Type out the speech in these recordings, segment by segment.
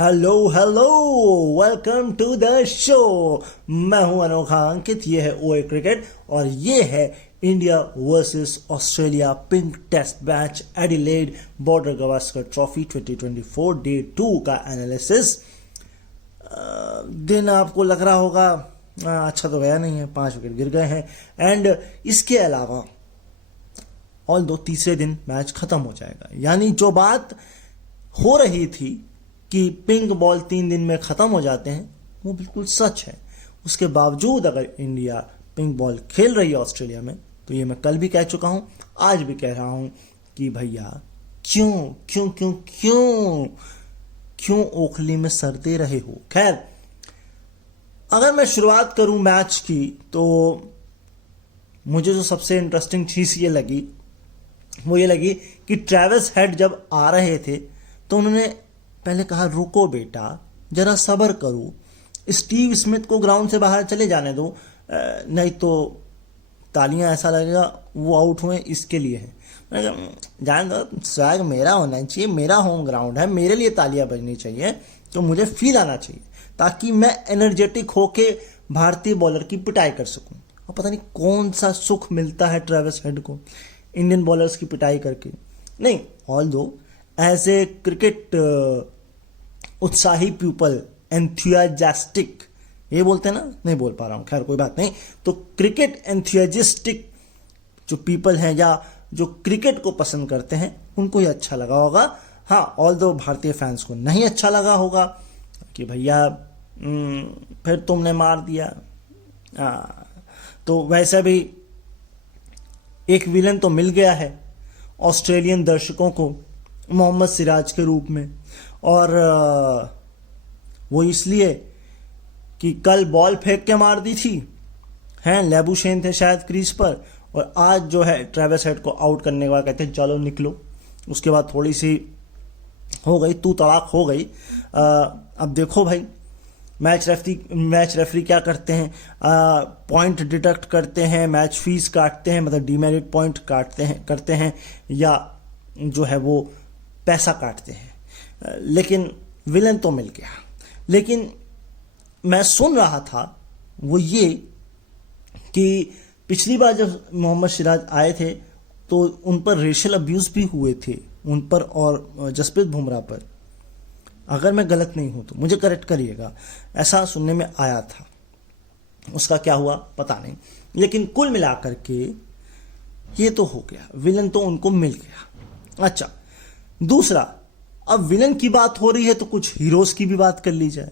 Hello hello, welcome to the show. मैं हूं अनोखा अंकित, ये है ओए क्रिकेट और ये है India versus Australia pink test match Adelaide Border Gavaskar trophy 2024 day 2 का एनालिसिस। दिन आपको लग रहा होगा अच्छा तो गया नहीं है, 5 विकेट गिर गए हैं एंड इसके अलावा ऑल दो तीसरे दिन मैच खत्म हो जाएगा। यानी जो बात हो रही थी कि पिंक बॉल 3 दिन में खत्म हो जाते हैं, वो बिल्कुल सच है। उसके बावजूद अगर इंडिया पिंक बॉल खेल रही है ऑस्ट्रेलिया में, तो ये मैं कल भी कह चुका हूं, आज भी कह रहा हूं कि भैया क्यों क्यों क्यों क्यों क्यों ओखली में सरते रहे हो। खैर, अगर मैं शुरुआत करूं मैच की, तो मुझे जो सबसे इंटरेस्टिंग चीज ये लगी वो ये लगी कि ट्रेविस हेड जब आ रहे थे तो उन्होंने पहले कहा रुको बेटा, जरा सब्र करो, स्टीव स्मिथ को ग्राउंड से बाहर चले जाने दो, नहीं तो तालियां ऐसा लगेगा वो आउट हुए, इसके लिए है। जान दो, स्वैग मेरा होना चाहिए, मेरा होम ग्राउंड है, मेरे लिए तालियां बजनी चाहिए, तो मुझे फील आना चाहिए ताकि मैं एनर्जेटिक होके भारतीय बॉलर की पिटाई कर सकूं। और पता नहीं कौन सा सुख मिलता है ट्रेविस हेड को इंडियन बॉलर्स की पिटाई करके। नहीं, ऑल दो एज ए क्रिकेट उत्साही पीपल, एंथुसियास्टिक, ये बोलते हैं ना, नहीं बोल पा रहा हूं, खैर कोई बात नहीं। तो क्रिकेट एंथुसियास्टिक जो पीपल हैं या जो क्रिकेट को पसंद करते हैं, उनको ये अच्छा लगा होगा। हाँ, ऑल दो भारतीय फैंस को नहीं अच्छा लगा होगा कि भैया फिर तुमने मार दिया। तो वैसे भी एक विलन तो मिल गया है ऑस्ट्रेलियन दर्शकों को मोहम्मद सिराज के रूप में, और वो इसलिए कि कल बॉल फेंक के मार दी थी, हैं लेबुशेन थे शायद क्रीज पर, और आज जो है ट्रेविस हेड को आउट करने के बाद कहते हैं चलो निकलो। उसके बाद थोड़ी सी हो गई, तू तड़ाक हो गई। अब देखो भाई, मैच रेफरी क्या करते हैं, पॉइंट डिडक्ट करते हैं, मैच फीस काटते हैं, मतलब डीमेरिट पॉइंट करते हैं या जो है वो पैसा काटते हैं। लेकिन विलन तो मिल गया। लेकिन मैं सुन रहा था वो ये कि पिछली बार जब मोहम्मद सिराज आए थे तो उन पर रेशियल अब्यूज भी हुए थे, उन पर और जसप्रीत बुमराह पर। अगर मैं गलत नहीं हूं तो मुझे करेक्ट करिएगा, ऐसा सुनने में आया था। उसका क्या हुआ पता नहीं, लेकिन कुल मिलाकर के ये तो हो गया, विलन तो उनको मिल गया। अच्छा, दूसरा, अब विलन की बात हो रही है तो कुछ हीरोज की भी बात कर ली जाए।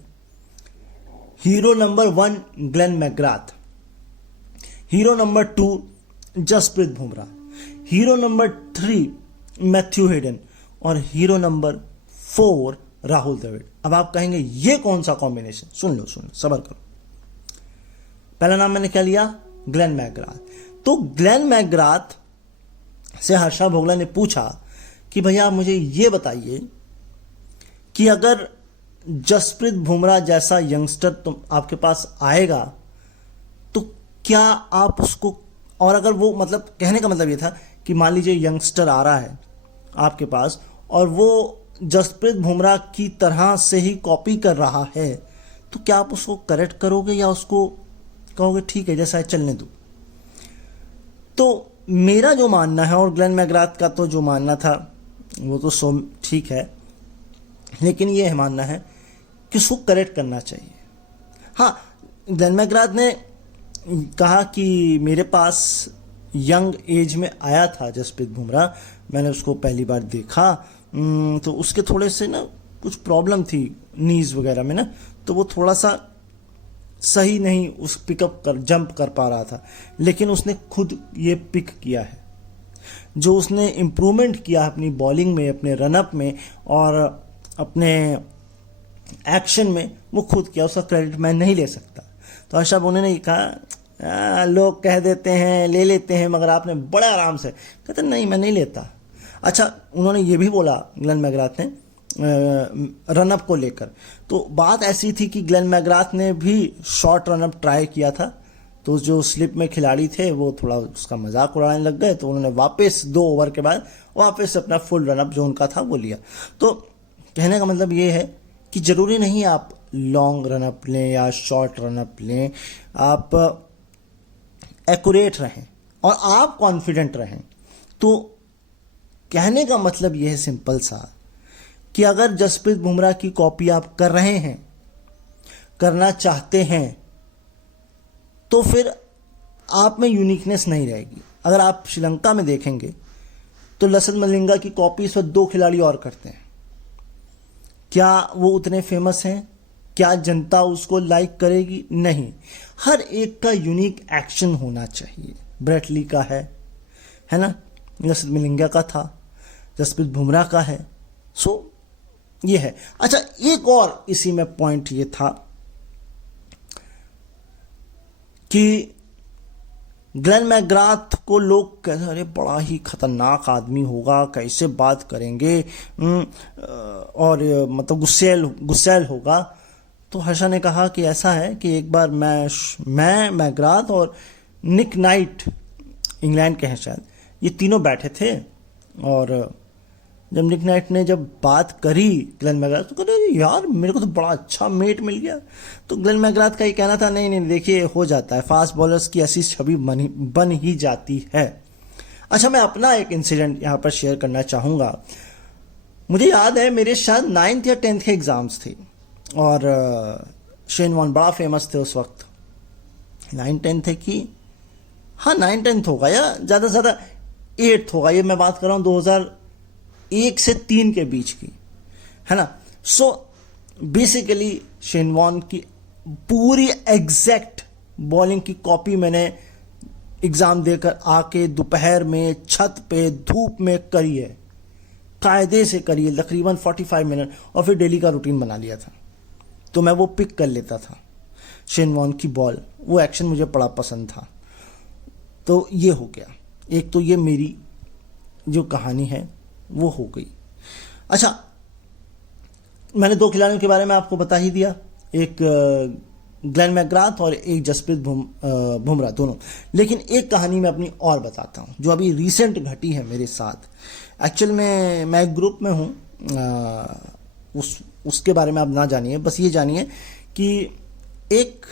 Hero number 1 Glenn McGrath, hero number 2 Jasprit Bumrah, hero number 3 Matthew Hayden और हीरो नंबर 4 राहुल द्रविड़। अब आप कहेंगे ये कौन सा कॉम्बिनेशन? सुन लो, सबर करो। पहला नाम मैंने क्या लिया? Glenn McGrath. तो ग्लेन मैकग्राथ से हर्षा भोगला ने पूछा कि भैया मुझे ये बताइए कि अगर जसप्रीत बुमराह जैसा यंगस्टर तुम आपके पास आएगा तो क्या आप उसको, और अगर वो, मतलब कहने का मतलब ये था कि मान लीजिए यंगस्टर आ रहा है आपके पास और वो जसप्रीत बुमराह की तरह से ही कॉपी कर रहा है, तो क्या आप उसको करेक्ट करोगे या उसको कहोगे ठीक है जैसा है चलने दो? तो मेरा जो मानना है, और ग्लेन मैकग्राथ का तो जो मानना था वो तो सो ठीक है, लेकिन ये मानना है कि उसको करेक्ट करना चाहिए। हाँ, ग्लेन मैकग्राथ ने कहा कि मेरे पास यंग एज में आया था जसप्रीत बुमराह, मैंने उसको पहली बार देखा, तो उसके थोड़े से ना कुछ प्रॉब्लम थी नीज वगैरह में ना, तो वो थोड़ा सा सही नहीं उस पिकअप कर जंप कर पा रहा था, लेकिन उसने खुद ये पिक किया है। जो उसने इम्प्रूवमेंट किया अपनी बॉलिंग में, अपने रनअप में और अपने एक्शन में, वो खुद किया, उसका क्रेडिट मैं नहीं ले सकता। तो हर्षा भोगला ने कहा लोग कह देते हैं, ले लेते हैं, मगर आपने बड़े आराम से कहते नहीं मैं नहीं लेता। अच्छा, उन्होंने ये भी बोला ग्लेन मैकग्राथ ने रनअप को लेकर, तो बात ऐसी थी कि ग्लेन मैकग्राथ ने भी शॉर्ट रनअप ट्राई किया था, तो जो स्लिप में खिलाड़ी थे वो थोड़ा उसका मजाक उड़ाने लग गए, तो उन्होंने वापस 2 ओवर के बाद वापस अपना फुल रनअप जो उनका था वो लिया। तो कहने का मतलब ये है कि ज़रूरी नहीं आप लॉन्ग रन अप लें या शॉर्ट रन अप लें, आप एक्यूरेट रहें और आप कॉन्फिडेंट रहें। तो कहने का मतलब यह है सिंपल सा कि अगर जसप्रीत बुमराह की कॉपी आप कर रहे हैं, करना चाहते हैं, तो फिर आप में यूनिकनेस नहीं रहेगी। अगर आप श्रीलंका में देखेंगे तो लसिथ मलिंगा की कॉपी इस वक्त 2 खिलाड़ी और करते हैं। क्या वो उतने फेमस हैं? क्या जनता उसको लाइक करेगी? नहीं। हर एक का यूनिक एक्शन होना चाहिए। ब्रेट ली का है ना, लसिथ मलिंगा का था, जसप्रीत बुमराह का है। सो ये है। अच्छा, एक और इसी में पॉइंट ये था कि ग्लेन मैकग्राथ को लोग कहते अरे बड़ा ही खतरनाक आदमी होगा, कैसे बात करेंगे, और मतलब गुस्सैल होगा। तो हर्षा ने कहा कि ऐसा है कि एक बार मैं मैकग्राथ और निक नाइट, इंग्लैंड के हैं शायद, ये तीनों बैठे थे, और जब निक नाइट ने जब बात करी ग्लेन मैकग्राथ, तो कहते यार मेरे को तो बड़ा अच्छा मेट मिल गया। तो ग्लेन मैकग्राथ का ये कहना था नहीं देखिए हो जाता है, फास्ट बॉलर्स की ऐसी छवि बन ही जाती है। अच्छा, मैं अपना एक इंसिडेंट यहाँ पर शेयर करना चाहूँगा। मुझे याद है मेरे शायद 9th या 10th के एग्ज़ाम्स थे, और शेन वॉर्न बड़ा फेमस थे उस वक्त। 9-10 थे कि हाँ 9-10 होगा या ज़्यादा से ज़्यादा 8th होगा, ये मैं बात कर रहा हूँ 2001 से 3 के बीच की, है ना। सो बेसिकली शेन वॉर्न की पूरी एग्जैक्ट बॉलिंग की कॉपी मैंने एग्ज़ाम देकर आके दोपहर में छत पे धूप में करी है, कायदे से करी है, तकरीबन 45 मिनट, और फिर डेली का रूटीन बना लिया था। तो मैं वो पिक कर लेता था शेन वॉर्न की बॉल, वो एक्शन मुझे बड़ा पसंद था। तो ये हो गया, एक तो ये मेरी जो कहानी है वो हो गई। अच्छा, मैंने 2 खिलाड़ियों के बारे में आपको बता ही दिया, एक ग्लेन मैकग्राथ और एक जसप्रीत बुमराह दोनों। लेकिन एक कहानी मैं अपनी और बताता हूँ जो अभी रिसेंट घटी है मेरे साथ। एक्चुअल में मैं एक ग्रुप में हूँ, उसके बारे में आप ना जानिए, बस ये जानिए कि एक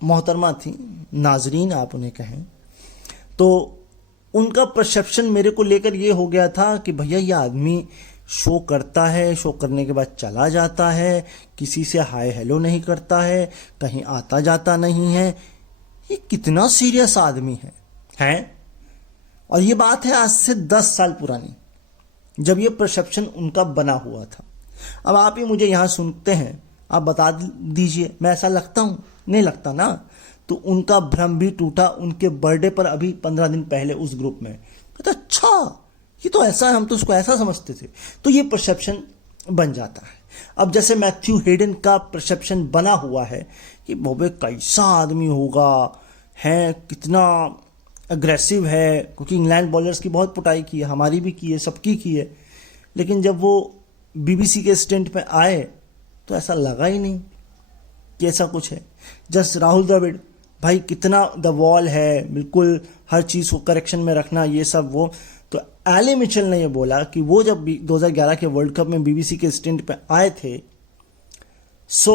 मोहतरमा थी, नाजरीन आप उन्हें कहें, तो उनका परसेप्शन मेरे को लेकर ये हो गया था कि भैया ये आदमी शो करता है, शो करने के बाद चला जाता है, किसी से हाय हेलो नहीं करता है, कहीं आता जाता नहीं है, ये कितना सीरियस आदमी है? और ये बात है आज से 10 साल पुरानी, जब ये परसेप्शन उनका बना हुआ था। अब आप ही मुझे यहाँ सुनते हैं, आप बता दीजिए मैं ऐसा लगता हूँ? नहीं लगता ना। तो उनका भ्रम भी टूटा उनके बर्थडे पर अभी 15 दिन पहले उस ग्रुप में। कहता अच्छा ये तो ऐसा है, हम तो उसको ऐसा समझते थे। तो ये परसेप्शन बन जाता है। अब जैसे मैथ्यू हेडन का परसेप्शन बना हुआ है कि बोबे कैसा आदमी होगा, है कितना अग्रेसिव है, क्योंकि इंग्लैंड बॉलर्स की बहुत पिटाई की है, हमारी भी की है, सबकी की है। लेकिन जब वो बीबीसी के स्टेंट पे आए तो ऐसा लगा ही नहीं कि ऐसा कुछ है। जस्ट राहुल द्रविड़ भाई कितना द वॉल है, बिल्कुल हर चीज़ को करेक्शन में रखना, ये सब वो। तो एली मिचेल ने ये बोला कि वो जब 2011 के वर्ल्ड कप में बीबीसी के स्टेंट पे आए थे, सो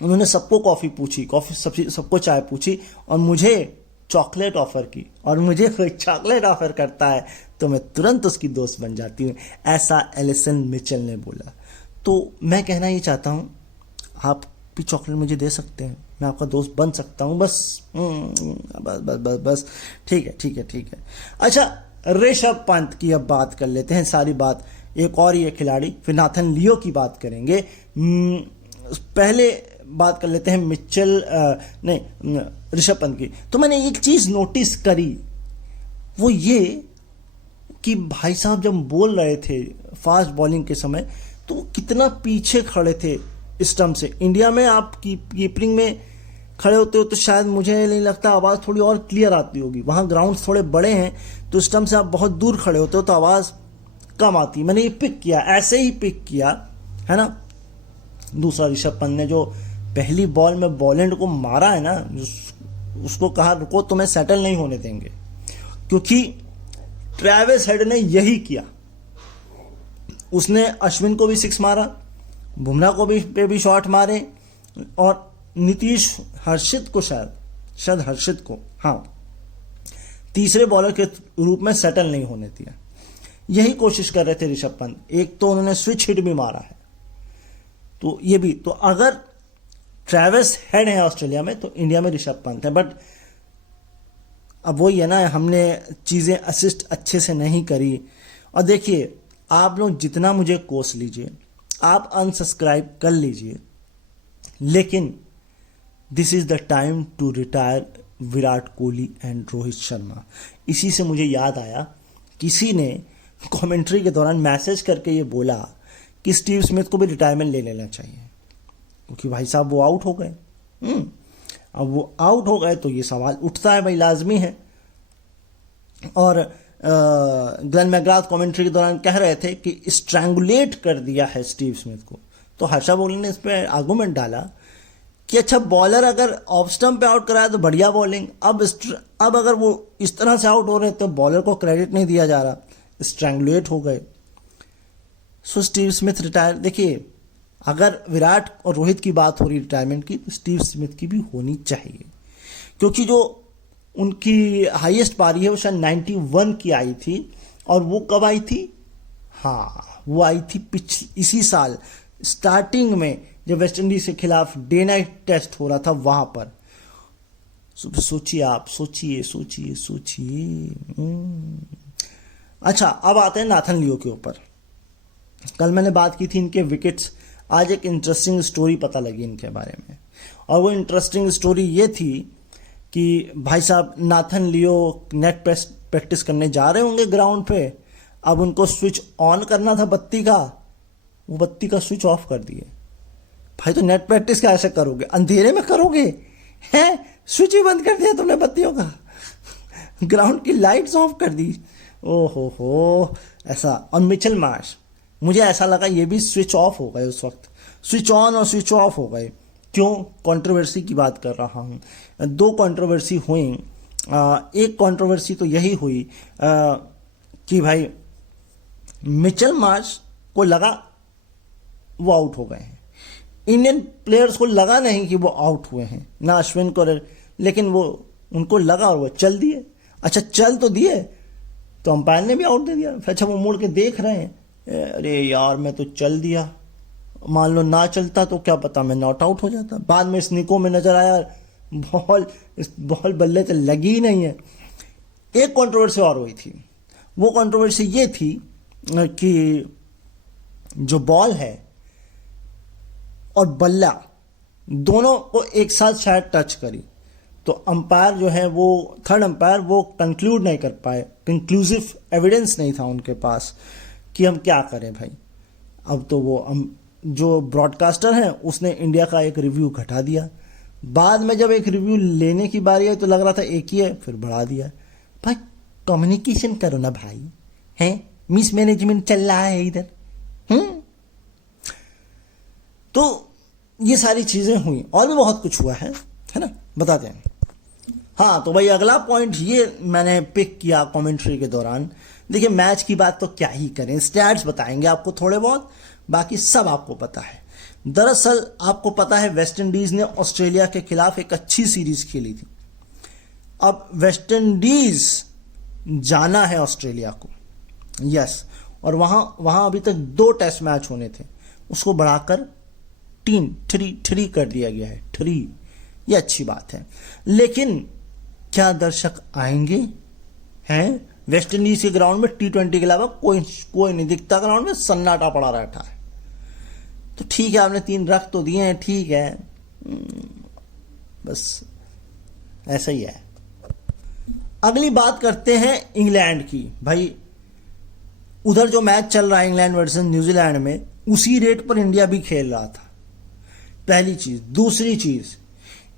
उन्होंने सबको कॉफ़ी पूछी, सबको चाय पूछी, और मुझे चॉकलेट ऑफर की, और मुझे कोई चॉकलेट ऑफर करता है तो मैं तुरंत उसकी दोस्त बन जाती हूँ, ऐसा एलिसन मिचेल ने बोला। तो मैं कहना ये चाहता हूँ, आप भी चॉकलेट मुझे दे सकते हैं, मैं आपका दोस्त बन सकता हूँ, बस बस बस बस बस ठीक है। अच्छा, ऋषभ पंत की अब बात कर लेते हैं, सारी बात एक और ये खिलाड़ी, फिर नाथन लियो की बात करेंगे। पहले बात कर लेते हैं ऋषभ पंत की। तो मैंने एक चीज़ नोटिस करी, वो ये कि भाई साहब जब बोल रहे थे फास्ट बॉलिंग के समय, तो वो कितना पीछे खड़े थे स्टंप से। इंडिया में आप कीपिंग में खड़े होते हो तो शायद मुझे नहीं लगता आवाज़ थोड़ी और क्लियर आती होगी, वहाँ ग्राउंड्स थोड़े बड़े हैं तो स्टंप से आप बहुत दूर खड़े होते हो तो आवाज़ कम आती। मैंने ये पिक किया, ऐसे ही पिक किया, है ना। दूसरा, ऋषभ पंत ने जो पहली बॉल में बॉलैंड को मारा है ना, उसको कहा रुको तुम्हें सेटल नहीं होने देंगे, क्योंकि ट्रेविस हेड ने यही किया। उसने अश्विन को भी 6 मारा, बुमराह को भी पे भी शॉट मारे और नीतीश हर्षित को शायद हर्षित को, हाँ, तीसरे बॉलर के रूप में सेटल नहीं होने दिया। यही कोशिश कर रहे थे ऋषभ पंत। एक तो उन्होंने स्विच हिट भी मारा है, तो ये भी, तो अगर ट्रेविस हेड है ऑस्ट्रेलिया में तो इंडिया में ऋषभ पंत है। बट अब वही है ना, हमने चीज़ें असिस्ट अच्छे से नहीं करी। और देखिए, आप लोग जितना मुझे कोस लीजिए, आप अनसब्सक्राइब कर लीजिए, लेकिन this is the time to retire Virat Kohli and Rohit Sharma. इसी से मुझे याद आया, किसी ने कमेंट्री के दौरान मैसेज करके ये बोला कि स्टीव स्मिथ को भी रिटायरमेंट ले लेना चाहिए, क्योंकि भाई साहब वो आउट हो गए। अब वो आउट हो गए तो ये सवाल उठता है, भाई लाजमी है। और ग्लेन मैकग्राथ कमेंट्री के दौरान कह रहे थे कि स्ट्रैंगुलेट कर दिया है स्टीव स्मिथ को। तो हर्षा बोले ने इस पर आर्गूमेंट डाला कि अच्छा, बॉलर अगर ऑफ स्टंप पे आउट कराया तो बढ़िया बॉलिंग, अब अगर वो इस तरह से आउट हो रहे तो बॉलर को क्रेडिट नहीं दिया जा रहा, स्ट्रैंगुलेट हो गए। सो स्टीव स्मिथ रिटायर। देखिए, अगर विराट और रोहित की बात हो रही रिटायरमेंट की, तो स्टीव स्मिथ की भी होनी चाहिए, क्योंकि जो उनकी हाईएस्ट पारी है वो शायद 91 की आई थी। और वो कब आई थी? हाँ, वो आई थी इसी साल स्टार्टिंग में, जब वेस्ट इंडीज के खिलाफ डे नाइट टेस्ट हो रहा था वहां पर। सोचिए आप, सोचिए। अच्छा, अब आते हैं नाथन लियो के ऊपर। कल मैंने बात की थी इनके विकेट्स, आज एक इंटरेस्टिंग स्टोरी पता लगी इनके बारे में। और वो इंटरेस्टिंग स्टोरी ये थी कि भाई साहब नाथन लियो नेट प्रैक्टिस करने जा रहे होंगे ग्राउंड पे। अब उनको स्विच ऑन करना था बत्ती का, वो बत्ती का स्विच ऑफ कर दिए। भाई, तो नेट प्रैक्टिस कैसे करोगे? अंधेरे में करोगे? हैं, स्विच ही बंद कर दिया तुमने बत्तियों का, ग्राउंड की लाइट्स ऑफ कर दी। ओहो हो, ऐसा। और मिचेल मार्श, मुझे ऐसा लगा ये भी स्विच ऑफ हो गए उस वक्त, स्विच ऑन और स्विच ऑफ हो गए। क्यों? कंट्रोवर्सी की बात कर रहा हूँ। 2 कंट्रोवर्सी हुई। एक कंट्रोवर्सी तो यही हुई कि भाई मिचेल मार्श को लगा वो आउट हो गए हैं, इंडियन प्लेयर्स को लगा नहीं कि वो आउट हुए हैं, ना अश्विन को, लेकिन वो उनको लगा और वो चल दिए। अच्छा, चल तो दिए, तो अंपायर ने भी आउट दे दिया। फिर अच्छा, वो मुड़ के देख रहे हैं, अरे यार मैं तो चल दिया, मान लो ना चलता तो क्या पता मैं नॉट आउट हो जाता। बाद में स्निको में नजर आया बॉल बल्ले तो लगी ही नहीं है। एक कंट्रोवर्सी और हुई थी, वो कंट्रोवर्सी ये थी कि जो बॉल है और बल्ला दोनों को एक साथ शायद टच करी, तो अंपायर जो है वो थर्ड अंपायर वो कंक्लूड नहीं कर पाए, कंक्लूसिव एविडेंस नहीं था उनके पास कि हम क्या करें भाई। अब तो वो जो ब्रॉडकास्टर है उसने इंडिया का एक रिव्यू घटा दिया। बाद में जब एक रिव्यू लेने की बारी आई तो लग रहा था एक ही है, फिर बढ़ा दिया। भाई कम्युनिकेशन करो ना भाई, हैं, मिस मैनेजमेंट चल रहा है इधर। तो ये सारी चीजें हुई, और भी बहुत कुछ हुआ है ना, बताते हैं। हाँ, तो भाई अगला पॉइंट ये मैंने पिक किया कमेंट्री के दौरान। देखिए, मैच की बात तो क्या ही करें, स्टैट्स बताएंगे आपको थोड़े बहुत, बाकी सब आपको पता है। दरअसल आपको पता है वेस्ट इंडीज ने ऑस्ट्रेलिया के खिलाफ एक अच्छी सीरीज खेली थी। अब वेस्ट इंडीज जाना है ऑस्ट्रेलिया को, यस, और वहां अभी तक 2 टेस्ट मैच होने थे, उसको बढ़ाकर 3 कर दिया गया है। 3, ये अच्छी बात है। लेकिन क्या दर्शक आएंगे? हैं, वेस्ट इंडीज के ग्राउंड में T20 के अलावा कोई नहीं दिखता, ग्राउंड में सन्नाटा पड़ा रहता है। तो ठीक है, आपने 3 रख तो दिए हैं, ठीक है, बस ऐसा ही है। अगली बात करते हैं इंग्लैंड की। भाई उधर जो मैच चल रहा है इंग्लैंड वर्सेस न्यूजीलैंड में, उसी रेट पर इंडिया भी खेल रहा था, पहली चीज। दूसरी चीज,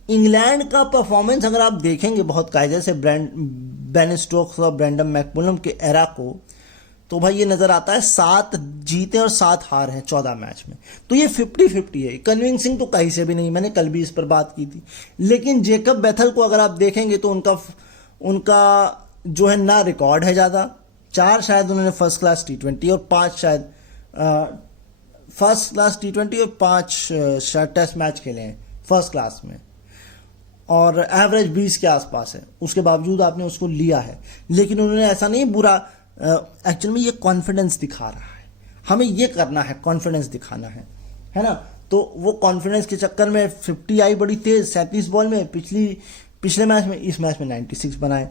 इंग्लैंड का परफॉर्मेंस अगर आप देखेंगे बहुत कायदे से बेन स्टोक्स और ब्रेंडन मैकमुलम के एरा को, तो भाई ये नजर आता है 7 जीते और 7 हार हैं 14 मैच में। तो ये 50-50 है। कन्विंसिंग तो कहीं से भी नहीं, मैंने कल भी इस पर बात की थी। लेकिन जेकब बेथल को अगर आप देखेंगे तो उनका जो है ना रिकॉर्ड है ज़्यादा, 4 शायद उन्होंने फर्स्ट क्लास T20 और 5 शायद फर्स्ट क्लास T20 और 5 शायद टेस्ट मैच खेले हैं फर्स्ट क्लास में, और एवरेज 20 के आसपास है, उसके बावजूद आपने उसको लिया है। लेकिन उन्होंने ऐसा नहीं बुरा, एक्चुअल में ये कॉन्फिडेंस दिखा रहा है, हमें ये करना है, कॉन्फिडेंस दिखाना है ना। तो वो कॉन्फिडेंस के चक्कर में 50 आई बड़ी तेज 37 बॉल में, पिछले मैच में, इस मैच में 96 बनाए।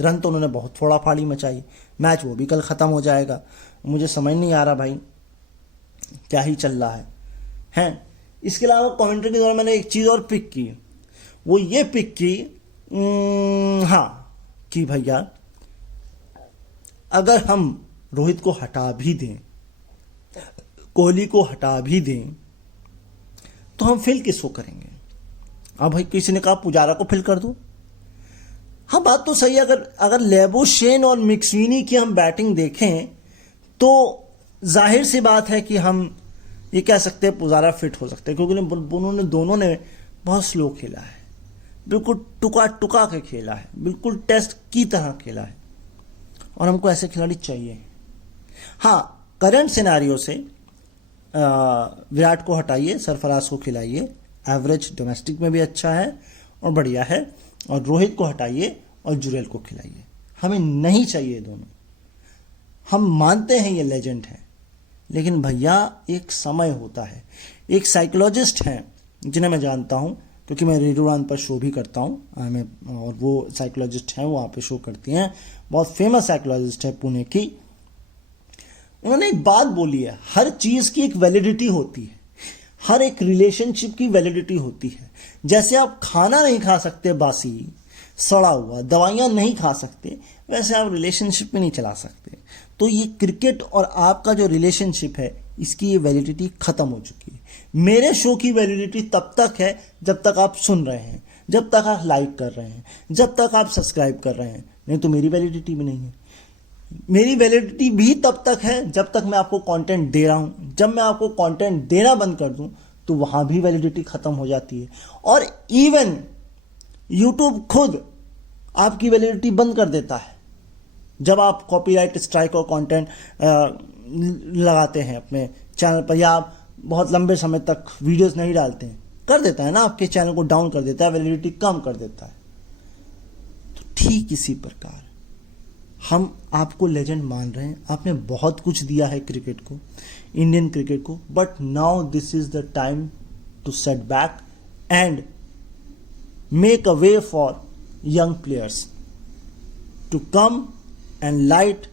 रन तो उन्होंने बहुत थोड़ा फाड़ी मचाई। मैच वो भी कल ख़त्म हो जाएगा। मुझे समझ नहीं आ रहा भाई क्या ही चल रहा है। इसके अलावा कमेंट्री के दौरान मैंने एक चीज़ और पिक की, वो ये पिक की कि भैया अगर हम रोहित को हटा भी दें, कोहली को हटा भी दें, तो हम फिल किसको करेंगे? अब भाई किसी ने कहा पुजारा को फिल कर दो। हाँ, बात तो सही है। अगर लेबोशेन और मिक्सवीनी की हम बैटिंग देखें तो जाहिर सी बात है कि हम ये कह सकते हैं पुजारा फिट हो सकते हैं, क्योंकि उन्होंने दोनों ने बहुत स्लो खेला है, बिल्कुल टुका टुका के खेला है, बिल्कुल टेस्ट की तरह खेला है, और हमको ऐसे खिलाड़ी चाहिए। हाँ, करंट सिनारियो से विराट को हटाइए, सरफराज को खिलाइए, एवरेज डोमेस्टिक में भी अच्छा है और बढ़िया है, और रोहित को हटाइए और जुरेल को खिलाइए। हमें नहीं चाहिए दोनों। हम मानते हैं ये लेजेंड है, लेकिन भैया एक समय होता है। एक साइकोलॉजिस्ट हैं जिन्हें मैं जानता हूं, क्योंकि मैं रेडियो उड़ान पर शो भी करता हूं, और वो साइकोलॉजिस्ट हैं, वो वहाँ पे शो करती हैं, बहुत फेमस साइकोलॉजिस्ट है पुणे की। उन्होंने एक बात बोली है, हर चीज़ की एक वैलिडिटी होती है, हर एक रिलेशनशिप की वैलिडिटी होती है। जैसे आप खाना नहीं खा सकते बासी सड़ा हुआ, दवाइयाँ नहीं खा सकते, वैसे आप रिलेशनशिप भी नहीं चला सकते। तो ये क्रिकेट और आपका जो रिलेशनशिप है, इसकी ये वैलिडिटी ख़त्म हो चुकी है। मेरे शो की वैलिडिटी तब तक है जब तक आप सुन रहे हैं, जब तक आप लाइक कर रहे हैं, जब तक आप सब्सक्राइब कर रहे हैं, नहीं तो मेरी वैलिडिटी भी नहीं है। मेरी वैलिडिटी भी तब तक है जब तक मैं आपको कंटेंट दे रहा हूं। जब मैं आपको कंटेंट देना बंद कर दूं तो वहां भी वैलिडिटी खत्म हो जाती है, और इवन यूट्यूब खुद आपकी वैलिडिटी बंद कर देता है जब आप कॉपीराइट स्ट्राइक और कंटेंट लगाते हैं अपने चैनल पर, या आप बहुत लंबे समय तक वीडियोस नहीं डालते हैं, कर देता है ना, आपके चैनल को डाउन कर देता है, वैलिडिटी कम कर देता है। तो ठीक इसी प्रकार हम आपको लेजेंड मान रहे हैं, आपने बहुत कुछ दिया है क्रिकेट को, इंडियन क्रिकेट को, but now this is the time to set back and make a way for young players to come and light,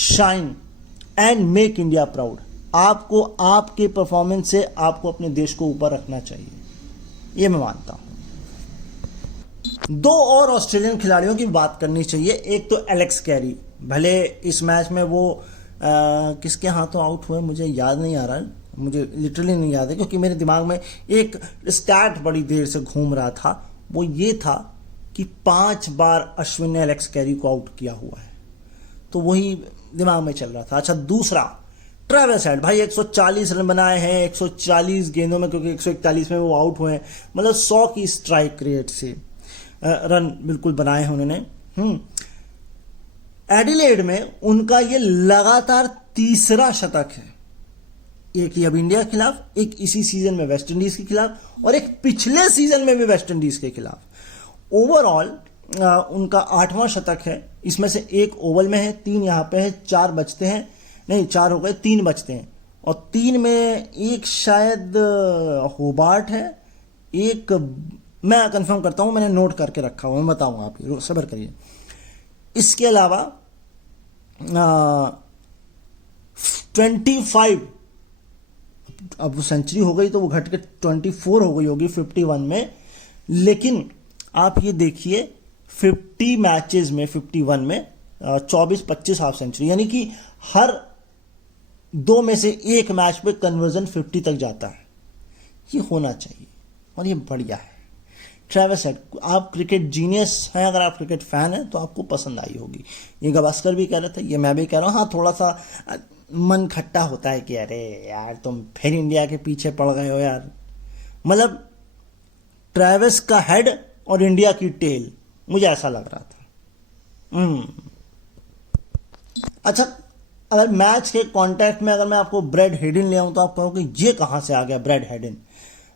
shine and make India proud. आपको आपके परफॉर्मेंस से आपको अपने देश को ऊपर रखना चाहिए, ये मैं मानता हूं। दो और ऑस्ट्रेलियन खिलाड़ियों की बात करनी चाहिए। एक तो एलेक्स कैरी, भले इस मैच में वो किसके हाथों आउट हुए मुझे याद नहीं आ रहा, मुझे लिटरली नहीं याद है, क्योंकि मेरे दिमाग में एक स्टैट बड़ी देर से घूम रहा था, वो ये था कि 5 बार अश्विन ने एलेक्स कैरी को आउट किया हुआ है, तो वही दिमाग में चल रहा था। अच्छा, दूसरा ट्रेविस हेड, भाई 140 रन बनाए हैं 140 गेंदों में, क्योंकि 141 में वो आउट हुए हैं, मतलब 100 की स्ट्राइक रेट से रन बिल्कुल बनाए हैं उन्होंने। एडिलेड में उनका ये लगातार तीसरा शतक है, एक ही अब इंडिया के खिलाफ, एक इसी सीजन में वेस्ट इंडीज के खिलाफ, और एक पिछले सीजन में भी वेस्ट इंडीज के खिलाफ। ओवरऑल उनका 8वां शतक है, इसमें से एक ओवल में है, 3 यहाँ पे है, 4 बचते हैं, नहीं 4 हो गए, 3 बचते हैं, और 3 में एक शायद होबार्ट है, एक मैं कंफर्म करता हूँ, मैंने नोट करके रखा हुआ, मैं बताऊंगा, आप सब्र करिए। इसके अलावा 25, अब वो सेंचुरी हो गई तो वो घट के 24 हो गई होगी 51 में, लेकिन आप ये देखिए 50 मैचेस में 51 में 24-25 हाफ सेंचुरी, यानी कि हर 2 में से 1 मैच पे कन्वर्जन 50 तक जाता है। ये होना चाहिए और ये बढ़िया है। ट्रेविस हेड, आप क्रिकेट जीनियस हैं, अगर आप क्रिकेट फैन हैं तो आपको पसंद आई होगी। ये गवास्कर भी कह रहे थे, ये मैं भी कह रहा हूँ। हाँ, थोड़ा सा मन खट्टा होता है कि अरे यार तुम फिर इंडिया के पीछे पड़ गए हो यार, मतलब ट्रेविस का हेड और इंडिया की टेल, मुझे ऐसा लग रहा था। अच्छा, अगर मैच के कॉन्टेक्ट में अगर मैं आपको ब्रैड हेडिन ले आऊं तो आप कहोगे ये कहाँ से आ गया ब्रैड हेडिन।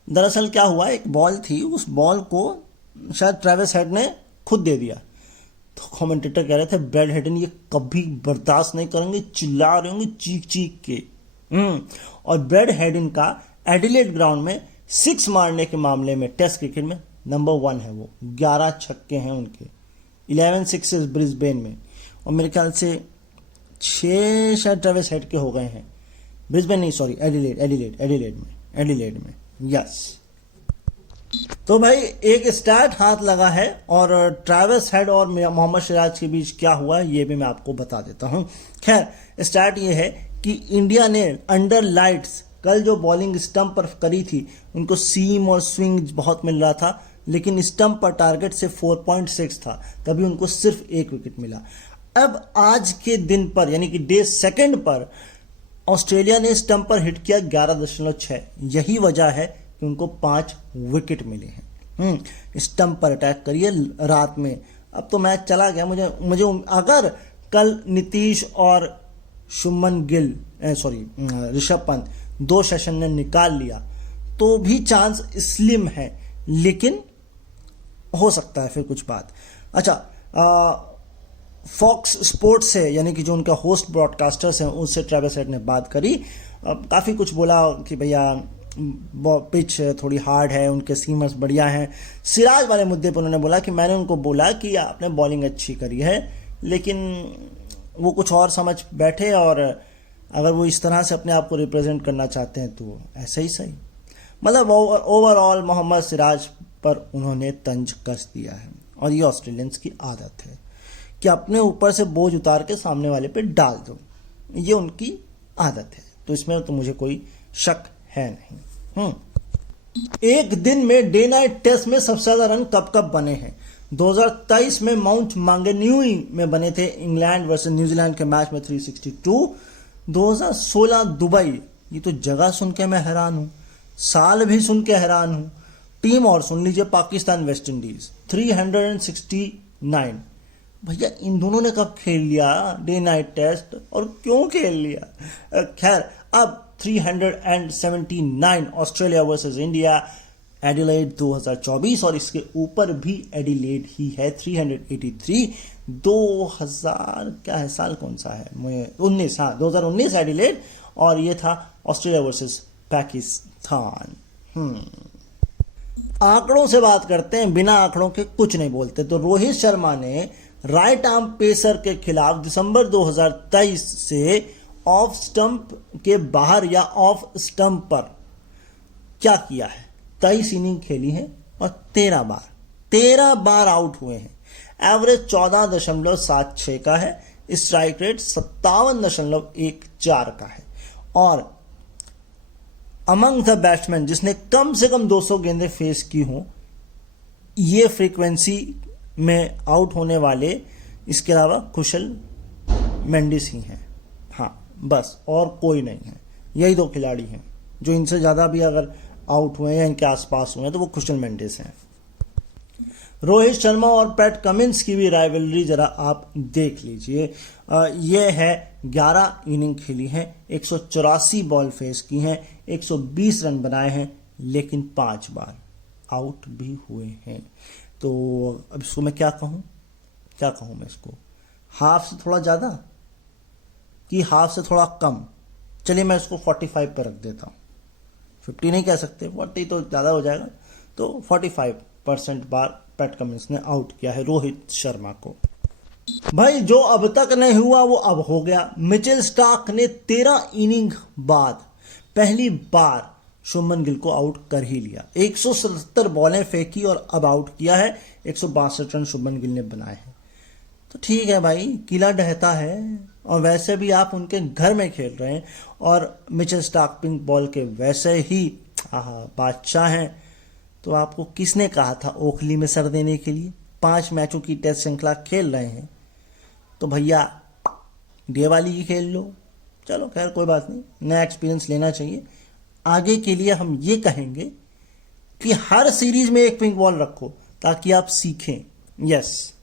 दरअसल क्या हुआ, एक बॉल थी, उस बॉल को शायद ट्रेविस हेड ने खुद दे दिया। तो कमेंटेटर कह रहे थे ब्रैड हेडिन ये कभी बर्दाश्त नहीं करेंगे, चिल्ला रहे होंगे चीख चीख के। और ब्रैड हेडिन का एडिलेड ग्राउंड में 6 मारने के मामले में टेस्ट क्रिकेट में नंबर 1 है। वो 11 छक्के हैं उनके, 11 सिक्सेस ब्रिस्बेन में, और मेरे ख्याल से 6 शायद ट्रेविस हेड के हो गए हैं। ब्रिस्बेन नहीं, सॉरी, एडिलेड में यस। तो भाई एक स्टार्ट हाथ लगा है, और ट्रेविस हेड और मोहम्मद सिराज के बीच क्या हुआ ये भी मैं आपको बता देता हूं। खैर स्टार्ट ये है कि इंडिया ने अंडर लाइट्स कल जो बॉलिंग स्टंप पर करी थी, उनको सीम और स्विंग बहुत मिल रहा था, लेकिन स्टंप पर टारगेट से 4.6 था, तभी उनको सिर्फ 1 विकेट मिला। अब आज के दिन पर यानी कि डे 2 पर ऑस्ट्रेलिया ने स्टंप पर हिट किया 11.6। यही वजह है कि उनको 5 विकेट मिले हैं। स्टंप पर अटैक करिए रात में। अब तो मैच चला गया। मुझे अगर कल नीतीश और शुभमन गिल ऋषभ पंत 2 सेशन ने निकाल लिया तो भी चांस स्लिम है, लेकिन हो सकता है फिर कुछ बात। अच्छा, फॉक्स स्पोर्ट्स से यानी कि जो उनका होस्ट ब्रॉडकास्टर्स हैं उनसे ट्रेविस हेड ने बात करी, काफ़ी कुछ बोला कि भैया पिच थोड़ी हार्ड है, उनके सीमर्स बढ़िया हैं। सिराज वाले मुद्दे पर उन्होंने बोला कि मैंने उनको बोला कि आपने बॉलिंग अच्छी करी है, लेकिन वो कुछ और समझ बैठे, और अगर वो इस तरह से अपने आप को रिप्रेजेंट करना चाहते हैं तो ऐसे ही सही। मतलब ओवरऑल मोहम्मद सिराज पर उन्होंने तंज कस दिया है, और ये ऑस्ट्रेलियंस की आदत है कि अपने ऊपर से बोझ उतार के सामने वाले पे डाल दो, ये उनकी आदत है। तो इसमें तो मुझे कोई शक है नहीं। एक दिन में डे नाइट टेस्ट में सबसे ज्यादा रन कब बने हैं? 2023 में माउंट मांगन्यूई में बने थे इंग्लैंड वर्सेस न्यूजीलैंड के मैच में 362। 2016 दुबई, ये तो जगह सुन के मैं हैरान हूं, साल भी सुन के हैरान हूं। टीम और सुन लीजिए, पाकिस्तान वेस्ट इंडीज 369। भैया इन दोनों ने कब खेल लिया डे नाइट टेस्ट, और क्यों खेल लिया? खैर, अब 379 ऑस्ट्रेलिया वर्सेस इंडिया, एडिलेड 2024, और इसके ऊपर भी एडिलेड ही है 383। 2000 क्या है, साल कौन सा है, मुझे 19, हाँ 2019 एडिलेड, और ये था ऑस्ट्रेलिया वर्सेस पाकिस्तान। आंकड़ों से बात करते हैं, बिना आंकड़ों के कुछ नहीं बोलते। तो रोहित शर्मा ने राइट आर्म पेसर के खिलाफ दिसंबर 2023 से ऑफ स्टंप के बाहर या ऑफ स्टंप पर क्या किया है? 23 इनिंग खेली है और 13 बार आउट हुए हैं। एवरेज 14.76 का है, स्ट्राइक रेट 57.14 का है, और अमंग द बैट्समैन जिसने कम से कम 200 गेंदें फेस की हों, ये फ्रीक्वेंसी में आउट होने वाले इसके अलावा कुशल मेंडिस ही हैं। हाँ बस, और कोई नहीं है। यही 2 खिलाड़ी हैं जो इनसे ज़्यादा भी अगर आउट हुए या इनके आसपास हुए हैं तो वो कुशल मेंडिस हैं। रोहित शर्मा और पैट कमिंस की भी राइवलरी जरा आप देख लीजिए। ये है 11 इनिंग खेली हैं, 184 बॉल फेस की हैं, 120 रन बनाए हैं, लेकिन 5 बार आउट भी हुए हैं। तो अब इसको मैं क्या कहूँ मैं इसको? हाफ से थोड़ा ज़्यादा कि हाफ से थोड़ा कम? चलिए मैं इसको 45 पर रख देता हूँ। 50 नहीं कह सकते, 40 तो ज़्यादा हो जाएगा। तो 45% बार पैट कमिंस ने आउट किया है रोहित शर्मा को। भाई जो अब तक नहीं हुआ वो अब हो गया। मिचेल स्टार्क ने 13 इनिंग बाद पहली बार शुभमन गिल को आउट कर ही लिया। 177 बॉलें फेंकी और अब आउट किया है। 162 रन शुभमन गिल ने बनाए हैं। तो ठीक है भाई, किला ढहता है, और वैसे भी आप उनके घर में खेल रहे हैं, और मिचेल स्टार्क पिंक बॉल के वैसे ही बादशाह हैं। तो आपको किसने कहा था ओखली में सर देने के लिए? 5 मैचों की टेस्ट श्रृंखला खेल रहे हैं तो भैया डे वाली ही खेल लो। चलो खैर कोई बात नहीं, नया एक्सपीरियंस लेना चाहिए। आगे के लिए हम ये कहेंगे कि हर सीरीज में एक पिंक बॉल रखो ताकि आप सीखें। यस,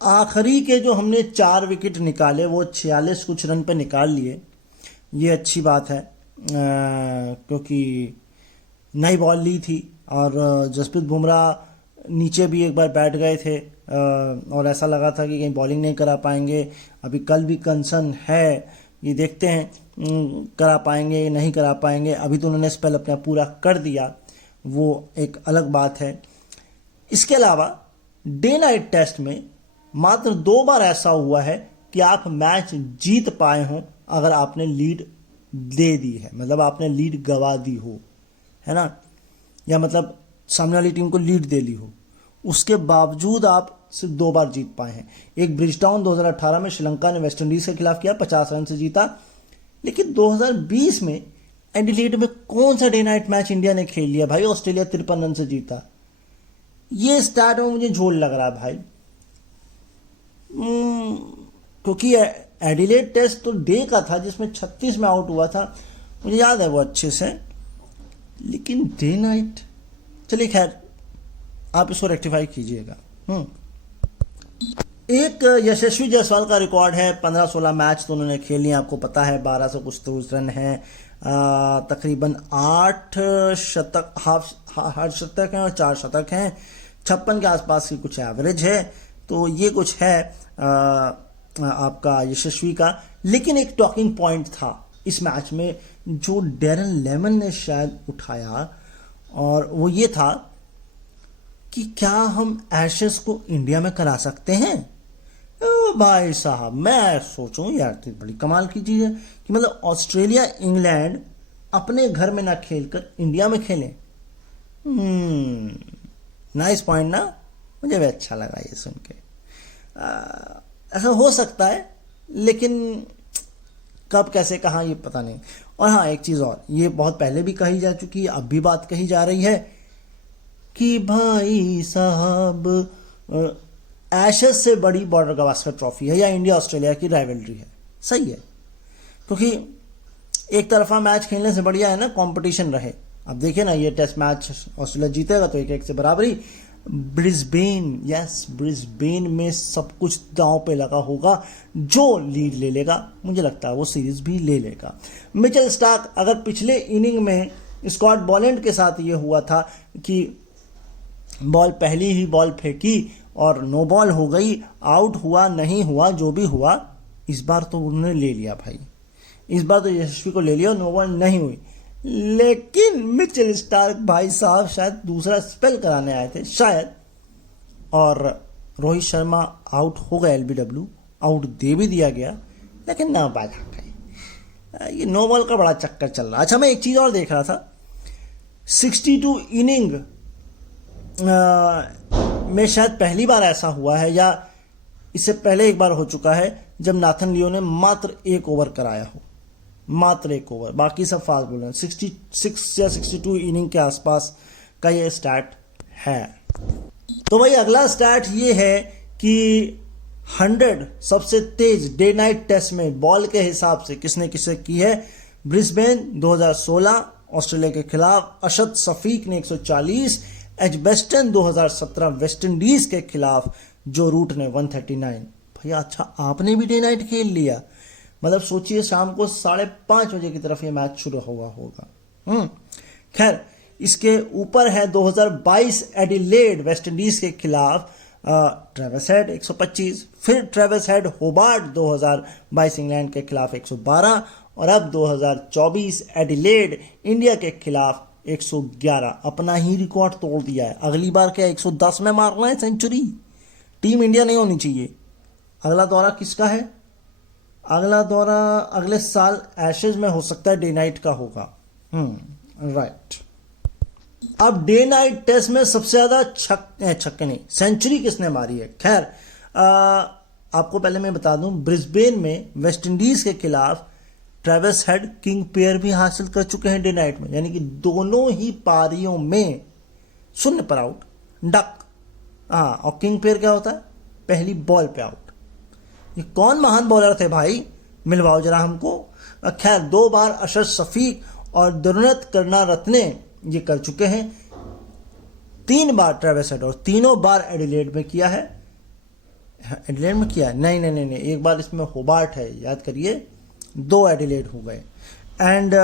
आखिरी के जो हमने 4 विकेट निकाले वो 46 कुछ रन पे निकाल लिए, ये अच्छी बात है क्योंकि नई बॉल ली थी और जसप्रीत बुमराह नीचे भी एक बार बैठ गए थे और ऐसा लगा था कि कहीं बॉलिंग नहीं करा पाएंगे। अभी कल भी कंसर्न है, ये देखते हैं करा पाएंगे नहीं करा पाएंगे। अभी तो उन्होंने स्पेल अपना पूरा कर दिया, वो एक अलग बात है। इसके अलावा डे नाइट टेस्ट में मात्र 2 बार ऐसा हुआ है कि आप मैच जीत पाए हों अगर आपने लीड दे दी है, मतलब आपने लीड गवा दी हो, है ना, या मतलब सामने वाली टीम को लीड दे ली हो, उसके बावजूद आप सिर्फ 2 बार जीत पाए हैं। एक ब्रिजटाउन 2018 में श्रीलंका ने वेस्ट इंडीज के खिलाफ किया, 50 रन से जीता। लेकिन 2020 में एडिलेड में कौन सा डे नाइट मैच इंडिया ने खेल लिया भाई, ऑस्ट्रेलिया 53 रन से जीता। ये स्टार्ट में मुझे झोल लग रहा है भाई, क्योंकि एडिलेड टेस्ट तो डे का था जिसमें 36 में आउट हुआ था, मुझे याद है वो अच्छे से। लेकिन डे नाइट, चलिए खैर आप इसको रेक्टिफाई कीजिएगा। एक यशस्वी जायसवाल का रिकॉर्ड है, 15-16 मैच तो उन्होंने खेल लिए, आपको पता है 12 से कुछ तो रन है, तकरीबन 8 शतक, हाफ शतक हैं और 4 शतक हैं, 56 के आसपास की कुछ एवरेज है, तो ये कुछ है आपका यशस्वी का। लेकिन एक टॉकिंग पॉइंट था इस मैच में जो डैरेन लेमन ने शायद उठाया, और वो ये था कि क्या हम एशेस को इंडिया में करा सकते हैं। भाई साहब मैं सोचूं यार, तो बड़ी कमाल की चीज है कि मतलब ऑस्ट्रेलिया इंग्लैंड अपने घर में ना खेलकर इंडिया में खेलें। नाइस पॉइंट ना, मुझे भी अच्छा लगा ये सुन के। ऐसा हो सकता है, लेकिन कब कैसे कहाँ ये पता नहीं। और हाँ, एक चीज़ और, ये बहुत पहले भी कही जा चुकी है, अब भी बात कही जा रही है कि भाई साहब एशेस से बड़ी बॉर्डर गावस्कर ट्रॉफी है या इंडिया ऑस्ट्रेलिया की राइवलरी है। सही है, क्योंकि एक तरफा मैच खेलने से बढ़िया है ना कंपटीशन रहे। अब देखिए ना, ये टेस्ट मैच ऑस्ट्रेलिया जीतेगा तो 1-1 से बराबरी। ब्रिस्बेन, यस ब्रिस्बेन में सब कुछ दांव पे लगा होगा, जो लीड ले लेगा मुझे लगता है वो सीरीज भी ले लेगा। मिचेल स्टार्क, अगर पिछले इनिंग में स्कॉट बॉलैंड के साथ ये हुआ था कि बॉल पहली ही बॉल फेंकी और नो बॉल हो गई, आउट हुआ नहीं हुआ जो भी हुआ, इस बार तो उन्होंने ले लिया भाई, इस बार तो यशस्वी को ले लिया, नो बॉल नहीं हुई। लेकिन मिचेल स्टार्क भाई साहब शायद दूसरा स्पेल कराने आए थे शायद, और रोहित शर्मा आउट हो गए, एलबीडब्ल्यू आउट दे भी दिया गया, लेकिन ना बात आ गई। ये नो बॉल का बड़ा चक्कर चल रहा। अच्छा, मैं एक चीज और देख रहा था, 62 इनिंग में शायद पहली बार ऐसा हुआ है, या इससे पहले एक बार हो चुका है जब नाथन लियो ने मात्र 1 ओवर कराया हो, मात्र 1 ओवर, बाकी सब फास्ट बॉलर। 66 या 62 इनिंग के आसपास का ये स्टैट है। तो भाई अगला स्टैट ये है कि 100 सबसे तेज डे नाइट टेस्ट में बॉल के हिसाब से किसने किसे की है। ब्रिस्बेन 2016 ऑस्ट्रेलिया के खिलाफ अशद शफीक ने 140, एजबेस्टन 2017 वेस्ट इंडीज के खिलाफ जो रूट ने 139। भैया अच्छा, आपने भी डे नाइट खेल लिया, मतलब सोचिए शाम को 5:30 बजे की तरफ ये मैच शुरू हुआ होगा। खैर, इसके ऊपर है 2022 एडिलेड वेस्ट इंडीज के खिलाफ ट्रेविस हेड 125, फिर ट्रेविस हेड होबार्ट 2022 इंग्लैंड के खिलाफ 112, और अब 2024 एडिलेड इंडिया के खिलाफ 111। अपना ही रिकॉर्ड तोड़ दिया है। अगली बार क्या 110 में मारना है सेंचुरी? टीम इंडिया नहीं होनी चाहिए। अगला दौरा किसका है? अगला दौरा अगले साल एशेज में हो सकता है, डे नाइट का होगा। राइट। अब डे नाइट टेस्ट में सबसे ज्यादा छक्के नहीं, सेंचुरी किसने मारी है? खैर, आपको पहले मैं बता दूं, ब्रिस्बेन में वेस्ट इंडीज के खिलाफ ट्रेविस हेड किंग पेयर भी हासिल कर चुके हैं डे नाइट में, यानी कि दोनों ही पारियों में 0 पर आउट, डक। और किंग पेयर क्या होता है? पहली बॉल पे आउट। ये कौन महान बॉलर थे भाई, मिलवाओ जरा हमको। खैर, 2 बार अशद शफीक और दुर्नत करुणारत्ने ये कर चुके हैं, 3 बार ट्रेविस हेड और तीनों बार एडिलेड में किया है। एडिलेड में किया, नहीं नहीं नहीं नहीं, एक बार इसमें होबार्ट है, याद करिए, 2 एडिलेड हो गए। एंड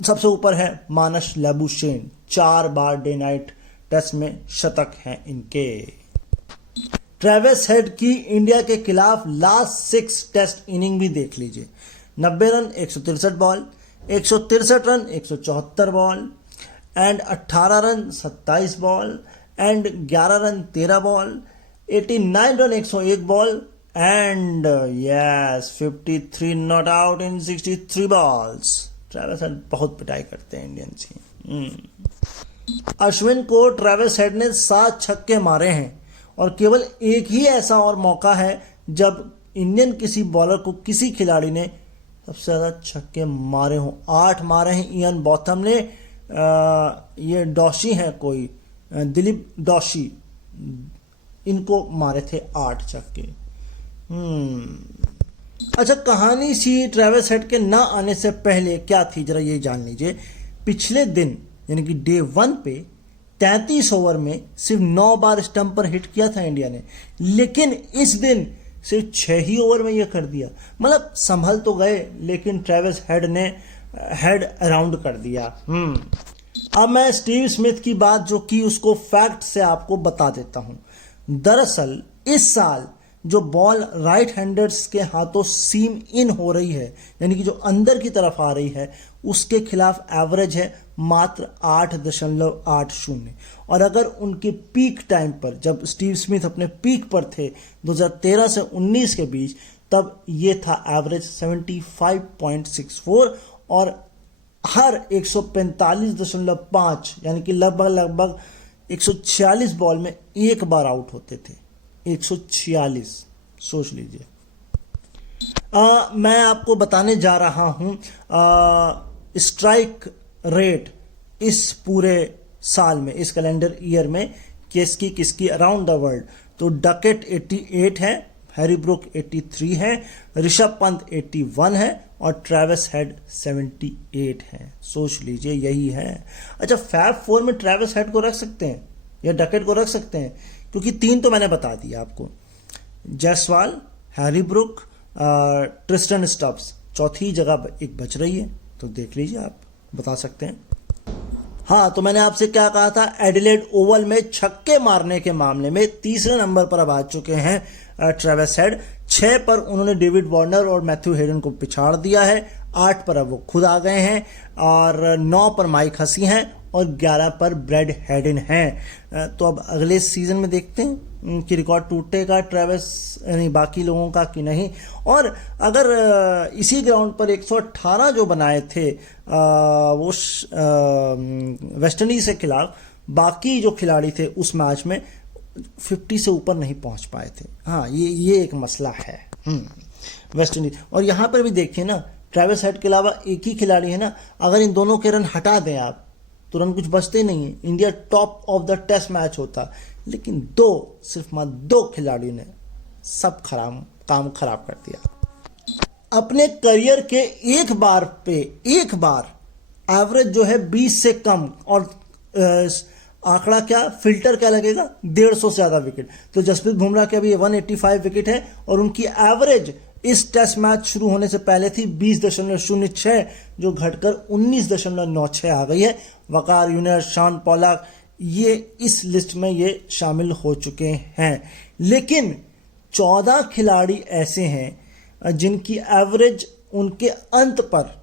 सबसे ऊपर है मानस लैबुशेन, 4 बार डे नाइट टेस्ट में शतक हैं इनके। ट्रेविस हेड की इंडिया के खिलाफ लास्ट 6 टेस्ट इनिंग भी देख लीजिए। 90 run 163 ball, 163 run 174 ball, and 18 run 27 ball, and 11 run 13 ball, 89 run 101 ball, and yes 53 not out in 63 balls. Travis head बहुत पिटाई करते हैं इंडियंस की। अश्विन को ट्रेविस हेड ने 7 छक्के मारे हैं, और केवल एक ही ऐसा और मौका है जब इंडियन किसी बॉलर को किसी खिलाड़ी ने सबसे ज्यादा छक्के मारे हों। 8 मारे हैं इयान बॉथम ने, ये डॉशी हैं कोई, दिलीप डॉशी, इनको मारे थे 8 छक्के। अच्छा, कहानी सी ट्रेविस हेड के ना आने से पहले क्या थी जरा ये जान लीजिए। पिछले दिन यानी कि डे 1 पे 33 ओवर में सिर्फ 9 बार स्टंप पर हिट किया था इंडिया ने, लेकिन इस दिन सिर्फ 6 ही ओवर में यह कर दिया। मतलब संभल तो गए, लेकिन ट्रेविस हेड ने हेड अराउंड कर दिया। अब मैं स्टीव स्मिथ की बात जो की उसको फैक्ट से आपको बता देता हूं। दरअसल इस साल जो बॉल राइट हैंडर्स के हाथों सीम इन हो रही है, यानी कि जो अंदर की तरफ आ रही है, उसके खिलाफ एवरेज है मात्र 8.80। और अगर उनके पीक टाइम पर, जब स्टीव स्मिथ अपने पीक पर थे 2013 से 19 के बीच, तब ये था एवरेज 75.64, और हर 145.5 यानी कि लगभग 146 बॉल में एक बार आउट होते थे। 146, सोच लीजिए। मैं आपको बताने जा रहा हूं स्ट्राइक रेट इस पूरे साल में, इस कैलेंडर ईयर में किसकी अराउंड द वर्ल्ड। तो डकेट 88 है, हैरी ब्रुक 83 है, ऋषभ पंत 81 है, और ट्रेविस हेड 78 है। सोच लीजिए, यही है। अच्छा, फैब 4 में ट्रेविस हेड को रख सकते हैं या डकेट को रख सकते हैं, क्योंकि 3 तो मैंने बता दिया आपको, Jaiswal, Harry Brook, Tristan Stubbs, चौथी जगह एक बच रही है, तो देख लीजिए, आप बता सकते हैं। हाँ, तो मैंने आपसे क्या कहा था, एडिलेड ओवल में छक्के मारने के मामले में तीसरे नंबर पर अब आ चुके हैं ट्रेविस हेड। 6 पर उन्होंने डेविड वार्नर और मैथ्यू हेडन को पिछाड़ दिया है, 8 पर अब वो खुद आ गए हैं, और 9 पर माइक हसी हैं, और 11 पर ब्रैड हेडन हैं। तो अब अगले सीजन में देखते हैं कि रिकॉर्ड टूटेगा ट्रेविस यानी बाकी लोगों का कि नहीं। और अगर इसी ग्राउंड पर 118 जो बनाए थे वो वेस्ट इंडीज के खिलाफ, बाकी जो खिलाड़ी थे उस मैच में 50 से ऊपर नहीं पहुंच पाए थे। हाँ, ये एक मसला है वेस्ट इंडीज। और यहाँ पर भी देखिए ना, ट्रेविस हेड के अलावा एक ही खिलाड़ी है ना, अगर इन दोनों के रन हटा दें आप तो रन कुछ बचते नहीं है, India top of the test match होता। लेकिन सिर्फ मात्र 2 खिलाड़ियों ने सब काम खराब कर दिया। अपने करियर के एक बार एवरेज जो है 20 से कम, और आंकड़ा क्या, फिल्टर क्या लगेगा, 150 से ज्यादा विकेट। तो जसप्रीत बुमराह के अभी 185 विकेट है, और उनकी एवरेज इस टेस्ट मैच शुरू होने से पहले थी 20.06, जो घटकर 19.96 आ गई है। वकार यूनियर, शान पॉलाक, ये इस लिस्ट में ये शामिल हो चुके हैं। लेकिन 14 खिलाड़ी ऐसे हैं जिनकी एवरेज उनके अंत पर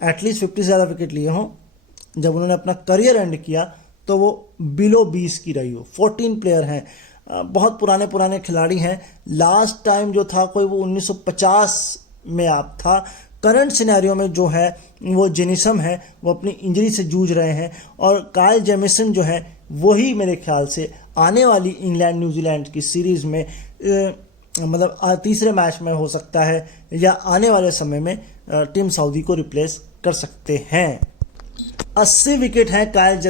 एटलीस्ट 50 से ज़्यादा विकेट लिए हों, जब उन्होंने अपना करियर एंड किया तो वो बिलो 20 की रही हो। 14 प्लेयर हैं, बहुत पुराने खिलाड़ी हैं। लास्ट टाइम जो था कोई वो 1950 में आप था। करंट सिनेरियो में जो है वो जेनिसम है, वो अपनी इंजरी से जूझ रहे हैं, और काइल जेमिसन जो है वही मेरे ख्याल से आने वाली इंग्लैंड न्यूजीलैंड की सीरीज में मतलब तीसरे मैच में हो सकता है, या आने वाले समय में टीम सऊदी को रिप्लेस कर सकते हैं। 80 विकेट हैं काइल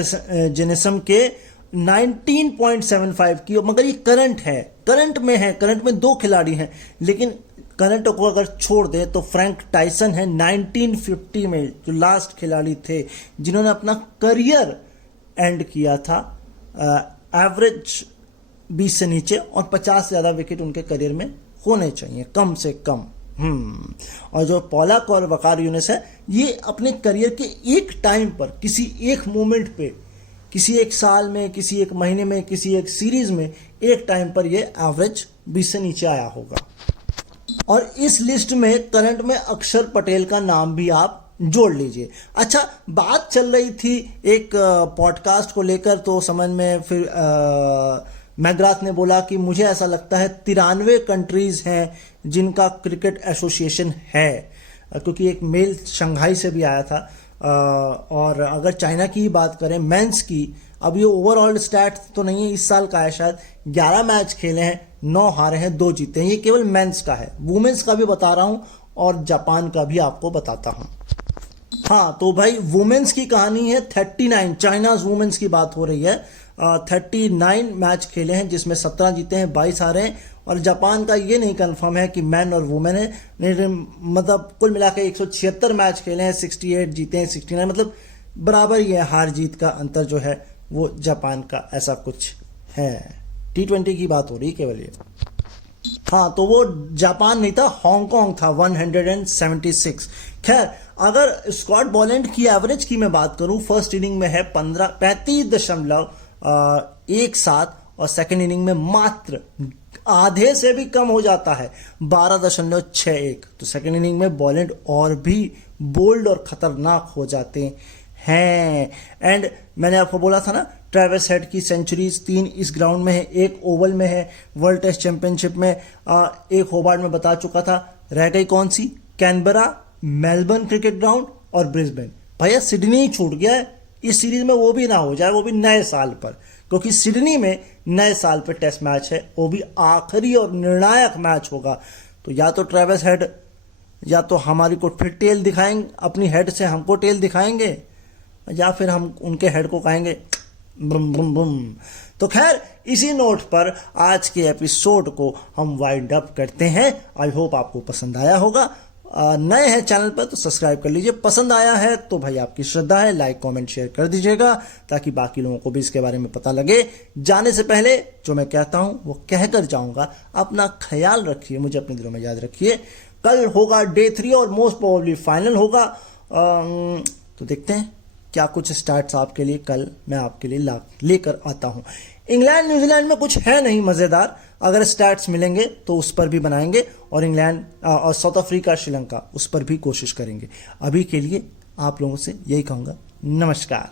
जेनिसम के, 19.75 की, मगर ये करंट में 2 खिलाड़ी हैं। लेकिन करंट को अगर छोड़ दे तो फ्रैंक टाइसन है 1950 में, जो लास्ट खिलाड़ी थे जिन्होंने अपना करियर एंड किया था। एवरेज 20 से नीचे और 50 से ज़्यादा विकेट उनके करियर में होने चाहिए कम से कम। और जो पोलाक और वकार यूनिस है, ये अपने करियर के एक टाइम पर, किसी एक मोमेंट पे, किसी एक साल में, किसी एक महीने में, किसी एक सीरीज में, एक टाइम पर ये एवरेज 20 से नीचे आया होगा। और इस लिस्ट में करंट में अक्षर पटेल का नाम भी आप जोड़ लीजिए। अच्छा, बात चल रही थी एक पॉडकास्ट को लेकर, तो समझ में फिर मैग्राथ ने बोला कि मुझे ऐसा लगता है 93 कंट्रीज हैं जिनका क्रिकेट एसोसिएशन है, क्योंकि एक मेल शंघाई से भी आया था। और अगर चाइना की ही बात करें मेंस की, अब ये ओवरऑल स्टैट्स तो नहीं है, इस साल का है शायद, 11 मैच खेले हैं, 9 हारे हैं, 2 जीते हैं। ये केवल मेंस का है, वुमेन्स का भी बता रहा हूं और जापान का भी आपको बताता हूं। हाँ, तो भाई वुमेन्स की कहानी है 39, चाइनाज वुमेन्स की बात हो रही है। 39 मैच खेले हैं जिसमें 17 जीते हैं, 22 हारे हैं। और जापान का ये नहीं कंफर्म है कि मैन और वुमेन है, मतलब कुल मिला के 176 मैच खेले हैं, 68 जीते हैं, 69, मतलब बराबर ही है, हार जीत का अंतर जो है वो जापान का ऐसा कुछ है। T20 की बात हो रही केवल ये। हाँ, तो वो जापान नहीं था, हांगकांग था, 176। खैर, अगर स्कॉट बॉलैंड की एवरेज की मैं बात करूं, फर्स्ट इनिंग में है 35.17 और सेकंड इनिंग में मात्र आधे से भी कम हो जाता है, 12.61। तो सेकंड इनिंग में बॉलैंड और भी बोल्ड और खतरनाक हो जाते हैं। एंड मैंने आपको बोला था ना, ट्रेविस हेड की सेंचुरीज 3 इस ग्राउंड में है, 1 ओवल में है। वर्ल्ड टेस्ट चैंपियनशिप में 1 होबार्ट में बता चुका था। रह गई कौन सी? कैनबरा, मेलबर्न क्रिकेट ग्राउंड और ब्रिस्बेन। भैया सिडनी ही छूट गया है इस सीरीज में, वो भी ना हो जाए, वो भी नए साल पर, क्योंकि सिडनी में नए साल पर टेस्ट मैच है, वो भी आखिरी और निर्णायक मैच होगा। तो या तो ट्रेविस हेड या तो हमारी को फिर टेल दिखाएंगे, अपनी हेड से हमको टेल दिखाएंगे, या फिर हम उनके हेड को कहेंगे बुम बुम बुम। तो खैर, इसी नोट पर आज के एपिसोड को हम वाइंड अप करते हैं। आई होप आपको पसंद आया होगा। नए हैं चैनल पर तो सब्सक्राइब कर लीजिए, पसंद आया है तो भाई आपकी श्रद्धा है, लाइक कमेंट शेयर कर दीजिएगा ताकि बाकी लोगों को भी इसके बारे में पता लगे। जाने से पहले जो मैं कहता हूं वो कहकर जाऊंगा, अपना ख्याल रखिए, मुझे अपने दिलों में याद रखिए। कल होगा डे 3 और मोस्ट प्रोबेबली फाइनल होगा। तो देखते हैं क्या कुछ स्टार्ट्स आपके लिए कल मैं आपके लिए लेकर आता हूं। इंग्लैंड न्यूजीलैंड में कुछ है नहीं मजेदार, अगर स्टैट्स मिलेंगे तो उस पर भी बनाएंगे, और इंग्लैंड और साउथ अफ्रीका श्रीलंका उस पर भी कोशिश करेंगे। अभी के लिए आप लोगों से यही कहूंगा, नमस्कार।